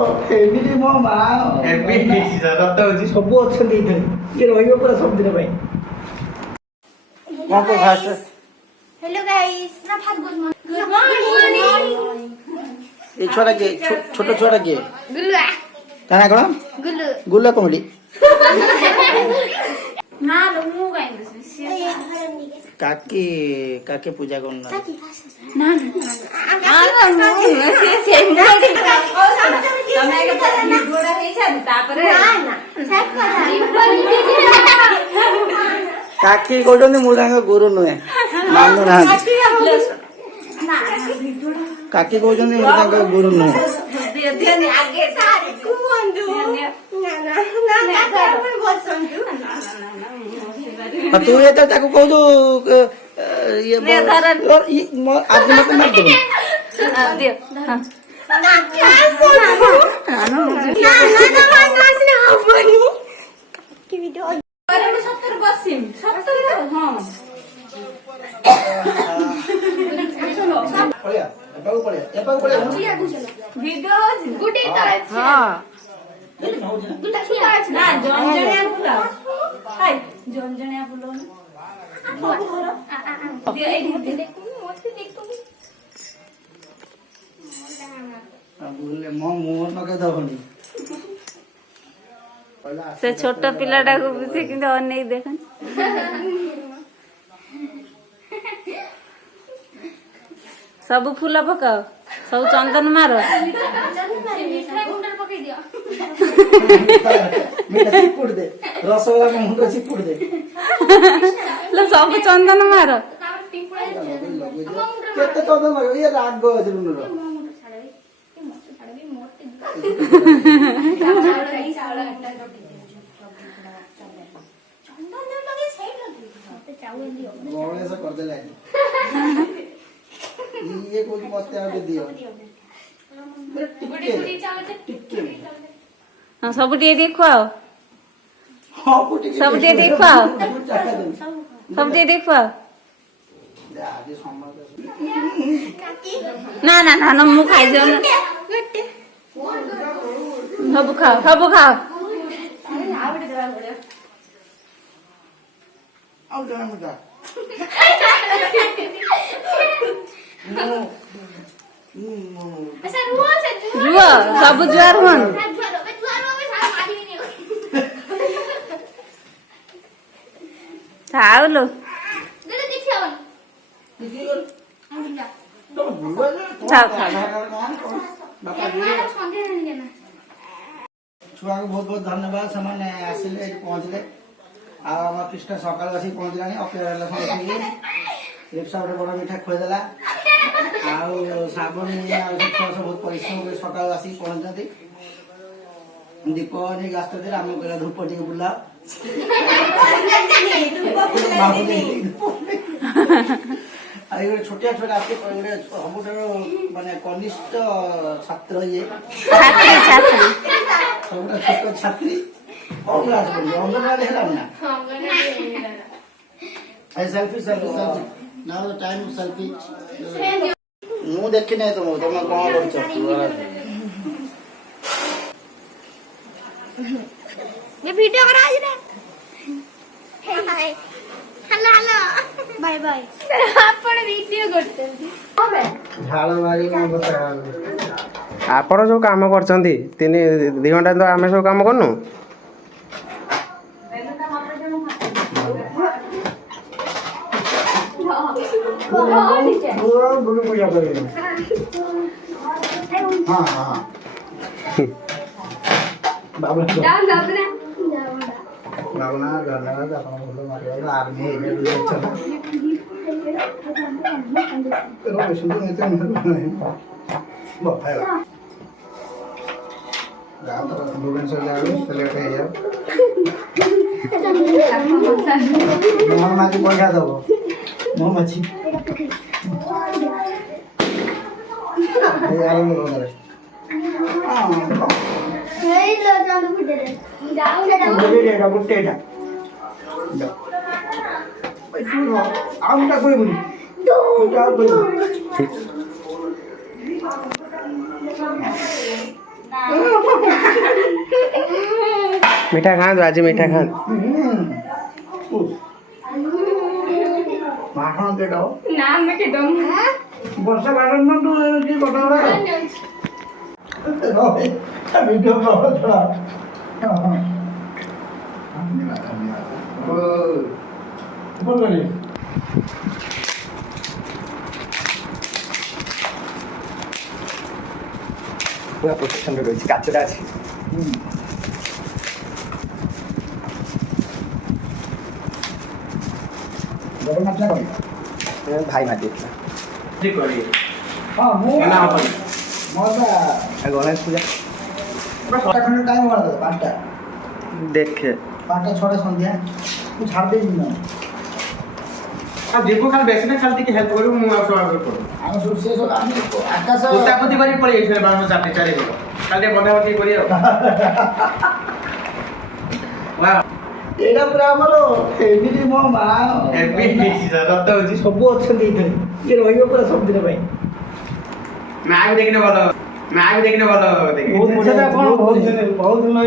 Family ମୋ ମା ସବୁ ଅଛନ୍ତି ଏଇଥିରେ ଇଏ ରହିବ ପୁରା ସବୁଦିନ ପାଇଁ। କଣ କହ ଫାଷ୍ଟ? हेलो गाइस ना फास्ट गुड मॉर्निंग এই ছড়া কে ছোট ছড়া কে गुल्लू তা না কোন गुल्लू গুল্লা কমলি ना लो मु गाइस কাকে কাকে পূজা করন না ना ना से तमे के गोडा हे छ तापरे ना ना सब কাকে কইছন্তি মু তাଙ୍କ ଗୁରୁ ନୁହେଁ ମାନୁ ନାହାନ୍ତି କାକେ କହୁଛନ୍ତି ମୁଁ ତାଙ୍କ ଗୁରୁ ନୁହେଁ। आगे सारे कुंदु ना ना ना अपन बसंतु तू ये तो ताको कहू ये आज मत मार दे दियो ना क्या बोलू ना ना मासने हबनी की वीडियो अरे मैं 70 बसिम 70 हां पळ्या एपाऊ पळ्या वीडियो गुटी तो अछि हां गुटा छुटा अछि ना जणजणिया फुला हाय जणजणिया फुलो सब घर दे एठी देखू मस्त देखू बोले मो मोर नके दबनी से छोट पिलाटा को से किंतु अनेक देखन सब फूल पकाओ सब चंदन मारो मीठा चिपुड़ दे रसगोल्ला में मुंडा चिपुड़ दे लो सब चंदन मारो केते चंदन लगे ये राग गो जरुन रो गोले से कर दे लागी ये कोई मस्त आ दियो हां सब टे देखो हां पुटी सब टे देखो सब टे देखो आदि सम्मान ना ना ना ना मु खाइ जाऊ सब खाओ सब खाओ आउ जरा मुदा अच्छा रुआ से जुआ सब जुआर हुन थाउ लो दे देखियो थाउ थाउ बापा छुआ को बहुत बहुत धन्यवाद सामने आसिले पहुंचले आ हम कृष्ण सकाळ आसी पहुंचलानी अपेरा समझी रिक्शा रे बड़ा मिठा खोय देला आ साबन आ बहुत परिश्रम कर सकाळ आसी पहुंचती दीप ने गास्त दे हम केला धूप टी बुला आई छोटिया छोटा आपके हमरो माने कनिष्ठ छात्र ये छात्री छात्री सबटा छोट छात्री कौन क्लास पढ़ी अंगनवाड़ी है ना आई selfie selfie selfie now the time selfie मु देखि नै तुम तुम कोन करछ ये वीडियो करा आज ना hi hello hello bye bye आपण वीडियो करते हबे झाल मारी ना बता ଆପଣ ଯେଉଁ କାମ କରୁଛନ୍ତି 2 ଘଣ୍ଟା ତ ଆମେ ସବୁ କାମ କରୁନୁ बोलो पूजा करेंगे हां हां बाबा जाओ जाओ ना बाबा गाना दा अपन बोलो मारिया आर्मी है चला तो सुंदर नहीं तो है गांव तो भुवनेश्वर जाओ चले के जाओ मोहन माची पढ़ा दबो मोहन माची ये आराम करो रे हां हे लो जाओ फुटे जाओ जाओ बुटेटा बुटेटा जाओ बैठो आउटा कोई बोली जाओ बोलो ମିଠା ଖାଆନ୍ତୁ ଆଜି ମିଠା ଖାଆନ୍ତୁ। ମାଖଣ କେଟ ନା ଆମେ କି ଦମ ବର୍ଷା ବାଡନ ତୁ କି କଥା ରେ ଭିଡିଓ କଲ ଛଡା ବୋଲନି ପୁରା ପ୍ରୋଟେକ୍ସନରେ ରହିଛି କାଚଟା ଅଛି। ଜଗନ୍ନାଥ କଣ ଭାଇ ମାରି ଦେଇଥିଲା। ହଁ ମୁଁ ମଜା ଗଣେଶ ପୂଜା ছটা খন্ডে টাইম হওয়ার কথা 5টা ଦେଖେ 5টা 6টা সন্ধ্যা ମୁଁ ଛାଡ଼ି ଦେଇଛି ନା ଯିବୁ ଖାଲି ବେଶୀ ନା ଖାଲି ଟିକେ ହେଲ୍ପ କରିବୁ ମୁଁ ଆଉ ସବୁ କରିବୁ ଆମ ସବୁ ସେ ସବୁ ଆମେ ଆକାଶ ପୋତାପୋତି କରି ପଳେଇ ଯାଇଥିଲେ ବାଣ ଚାରି ଚାରି ଗଲ ଖାଲି ଟିକେ ବନ୍ଧା ବନ୍ଧି କରି ଆଉ ଏଇଟା ପୁରା ଆମର ଏମିତି ମୋ ମା ହେବି ରତ ହଉଛି ସବୁ ଅଛନ୍ତି ଏଇଥିରେ ଇଏ ରହିବ ପୁରା ସବୁଦିନ ପାଇଁ ମା ବି ଦେଖିନେ ଭଲ ମା ବି ଦେଖିନେ ଭଲ ବହୁତ ବଢିଆ, ବହୁତ ଦିନ